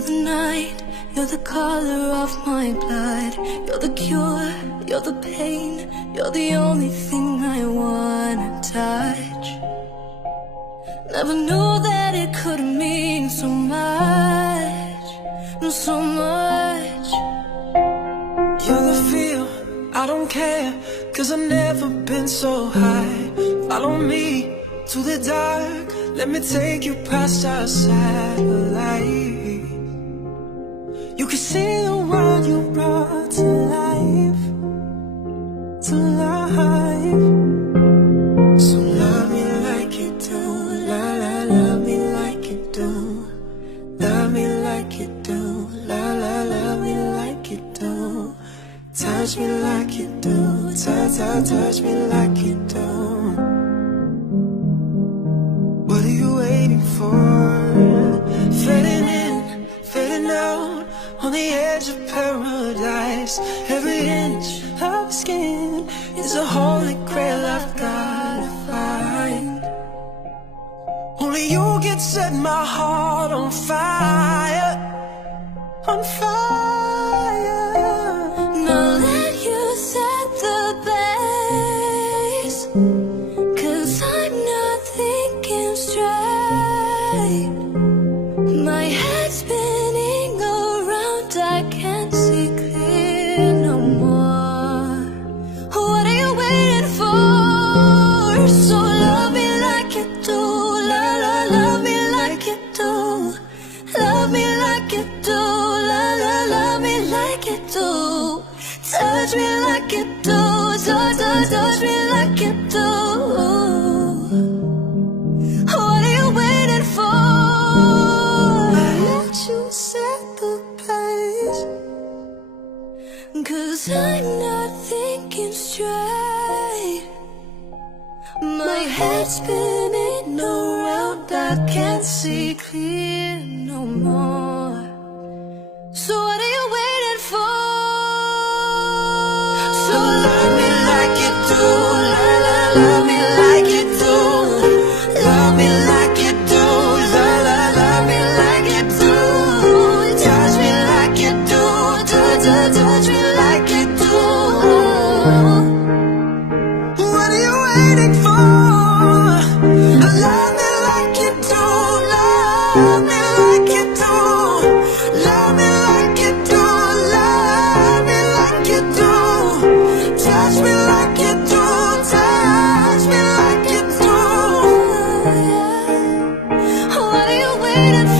You're the night, you're the color of my blood. You're the cure, you're the pain. You're the only thing I wanna touch. Never knew that it could mean so much, so much. You're the feel, I don't care, 'cause I've never been so high. Follow me to the dark, let me take you past our satellite. You can see the world you brought to life, to life. So love me like you do, la la, love me like you do. Love me like you do, la la, love me like you do. Touch me like you do, touch me like you do. What are you waiting for? Fading in, fading out, on the edge of paradise. Every inch of skin is a holy grail I've gotta find. Only you can set my heart on fire, on fire. Now let you set the pace, 'cause I'm not thinking straight. My head's spinning around, I can't see clear no more. What are you waiting for? So love me like you do, la la, love me like you do. Love me like you do, la la, love me like you do. Touch me like you do, touch me like you do. What are you waiting for? Let you set the pace, 'cause I'm not thinking straight. My head's spinning around, I can't see clear no more. So what are you waiting for? So love me like you do, la la, love me like you do. Love me like you do, la la, love me like you do. Touch me like you do, touch me like you do. What are you waiting for? Love me like you do, love me like you do. Love me like you do, love me like you do. Touch me like you do, touch me like you do. What are you waiting for?